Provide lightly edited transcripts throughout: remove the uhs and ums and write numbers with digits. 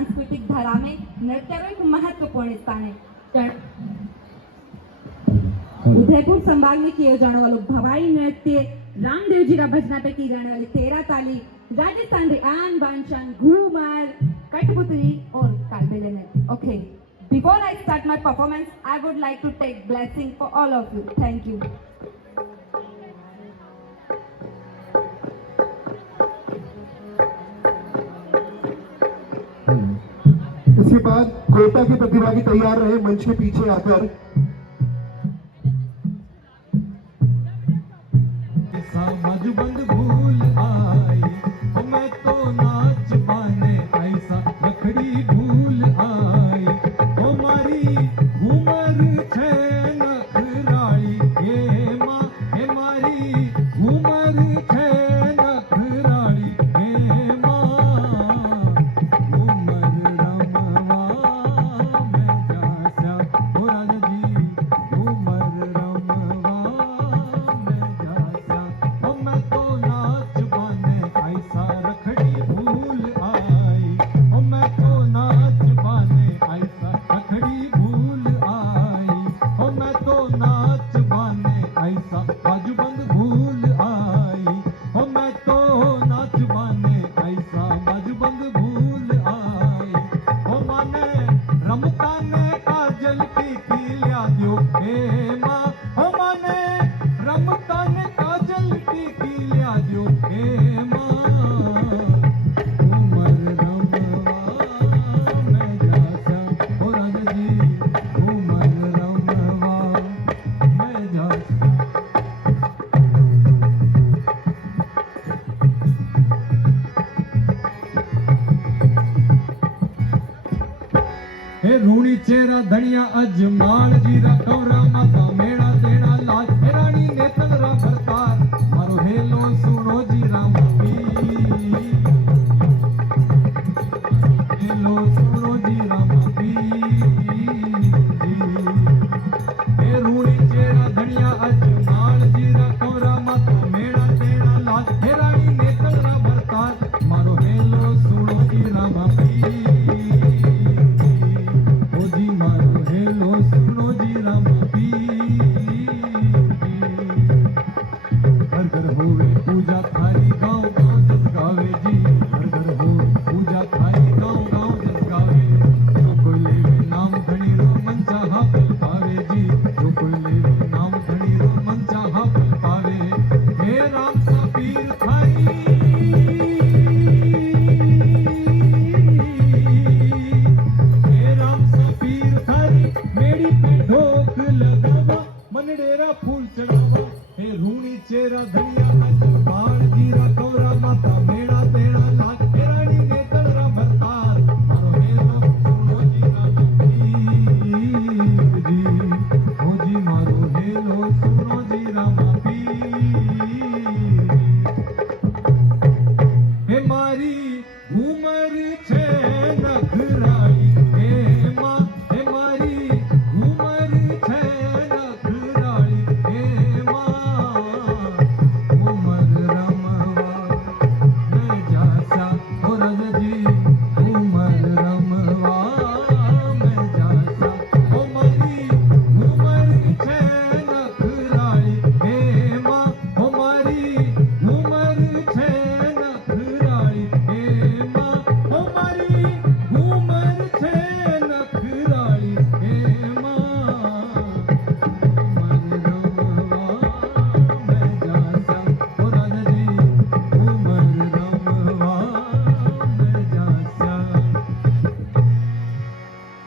सांस्कृतिक धारा में नृत्य एक महत्वपूर्ण स्थान है। उदयपुर संभाग में किए जाने वाले भवाई नृत्य रामदेव जी का भजना पे की जाने वाली 13 ताली, राजस्थान आन बांचन, घूमर, कठपुतली और कालबेलिया नृत्य। Okay, before I start my performance, I would like to take blessing for all of you. Thank you. इसके बाद कोटा के प्रतिभागी तैयार रहे मंच के पीछे आकर। मधुबंद भूल आई, मैं तो नाच पाने ऐसा रखड़ी भूल आई, हमारी उमर छे नखराली, हे माँ हमारी उमर छे नखराली, हे माँ उमर रमवा में जासा, ओ राजा जी उमर रमवा में जासा, ओ मैं तो नाच पाने ऐसा रखड़ी भूल आई, ओ मैं तो नाच पाने ऐसा रखड़ी भूल आई, ओ मैं तो नाच पाने ऐसा बाजूबंद भूल आई, ओ मैं तो नाच पाने ऐसा बाजूबंद भूल आई, ओ माने रमता ने काजल की लिया दियो, हे माँ ओ माने रमता ने काजल की लिया दियो, हे माँ उमर रमवा में जासा, ओ राजा जी उमर रमवा में जासा। हे रूणी चेरा धनिया अजमाल जीरा कौरा माता मेड़ा देना लाज, हे रानी नेतल रा भरतार मारो हेलो सुनो जी राम पी, हेलो सुनो जी राम पी, हे रूणी चेरा धनिया अजमाल जीरा कौरा माता मेड़ा देना लाज, हे रानी नेतल रा भरतार मारो हेलो सुनो जी राम पी, जी मारो हेलो सुनो जी राम पी, घर घर होवे पूजा थारी गाँव गाँव जस गावे जी, घर घर होवे पूजा थारी गाँव गाँव जस गावे, जो कोई लेवे नाम धनी रो मन चाहा पल पावे जी, जो कोई लेवे नाम धनी रो मन चाहा पल पावे, हे राम सा पीर थाई, हे राम सा पीर थारी मेरी पे ढोक लगावा, मनडेरा फूल चढ़ावा, हे रूणी चेरा धनिया अजमाल जीरा कौरा माता मेड़ा देना लाज, हे रानी नेतल रा भरतार मारो हेलो सुनो जी राम पीर जी, ओ जी मारो हेलो सुनो जी राम पीर, हे मारी उमर छे नखराली, हे माँ हे मारी उमर छे नखराली, हे माँ उमर रमवा में जासा, ओ राजा जी उमर रमवा में जासा, ओ मारी उमर छे नखराली, हे माँ ओ मारी उमर छे नखराली, हे माँ ओ मारी उमर छे नखराली, हे माँ उमर रमवा में जासा, ओ राजा जी उमर रमवा में जासा,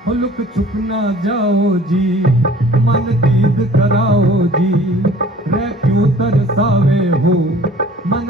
ओ लुक छुप ना जाओ जी मन दीद कराओ जी, रे क्यों तरसावे हो मन